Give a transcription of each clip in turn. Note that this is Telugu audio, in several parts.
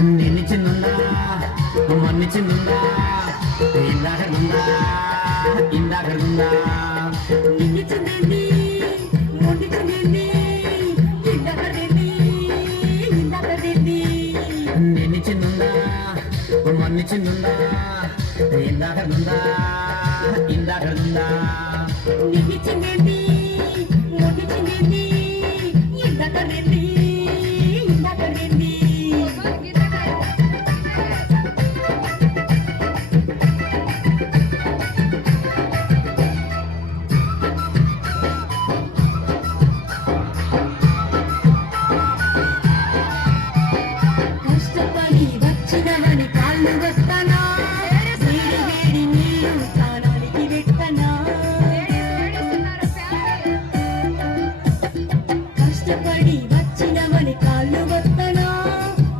నిన్ను చిన్నుందా మొన్ని చిన్నుందా ఇందాకడుందా ఇందాకడుందా నిన్ను చిన్నింది మొన్ని చిన్నింది ఇందాకడింది ఇందాకడింది నిన్ను చిన్నుందా మొన్ని చిన్నుందా ఇందాకడుందా ఇందాకడుందా నిన్ను చిన్నింది మొన్ని చిన్నింది ఇందాకడింది ఇందాకడింది కష్టపడి వచ్చినవని కాళ్ళు వస్తానా వేడి వేడి నీళ్ళు స్నానానికి పెట్టనా కష్టపడి వచ్చినవని కాళ్ళు వస్తానా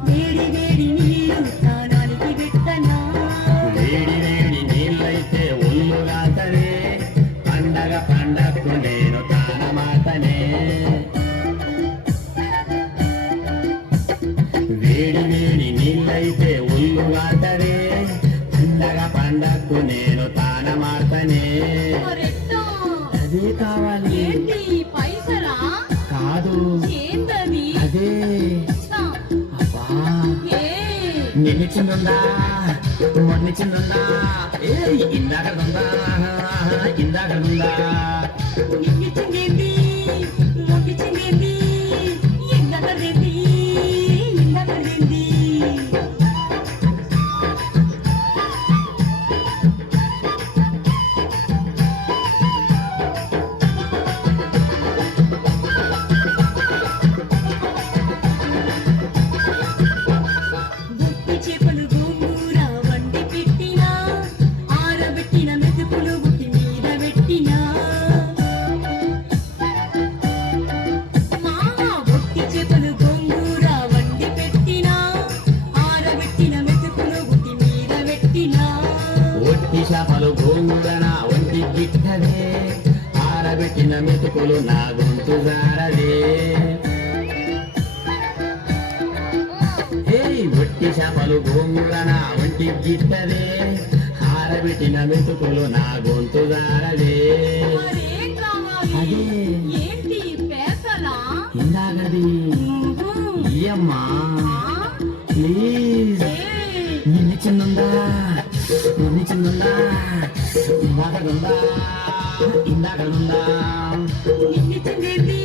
వేడి వేడి నీళ్ళు స్నానానికి పెట్టనా వేడి వేడి నీళ్ళైతే ఒళ్ళుగాతనే పండగ పండగకు నేను తానమాతనే వేడి వేడి నీళ్ళైతే ఒళ్ళుగాతనే పండగ పండగకు నేను తానమాతనే మరెట్టో? అదే కావాలి ఏంటి పైసలా కాదు ఏంటది అదే ఆ, అబ్బా ఏ నిన్ను చిన్నుందా మొన్ని చిన్నుందా ఏ ఇందాకడుందా ఇందాకడుందా నిన్ను చిన్నింది మొన్ని చిన్నింది ఇందాకడింది ఇందాకడింది బుట్టి చేపలు గోంగూర వండి పెట్టినా ఆరబెట్టిన మెతుకులు బుట్టి మీద పెట్టినా మామ బుట్టి చేపలు గోంగూర వండి పెట్టినా ఆరబెట్టిన మెతుకులు బుట్టి మీద పెట్టినా ఒట్టి చేపలు గోంగూరన ఒంటి గిట్టవే ఆరబెట్టిన మెతుకులు నా గొంతు జారదే ఒట్టి చేపలు గోంగూరన ఒంటి గిట్టవే ఆరబెట్టిన మెతుకులు నా గొంతు జారదే మరేం కావాలి అదే. ఏంటి పేసలా ఇందాకది ఇయ్యమ్మా ఆ? ప్లీజ్ ఏయ్, నిన్ను చిన్నుందా నిన్ను చిన్నుందా ఇందాకడుందా ఇందాకడుందా నిన్ను చిన్నింది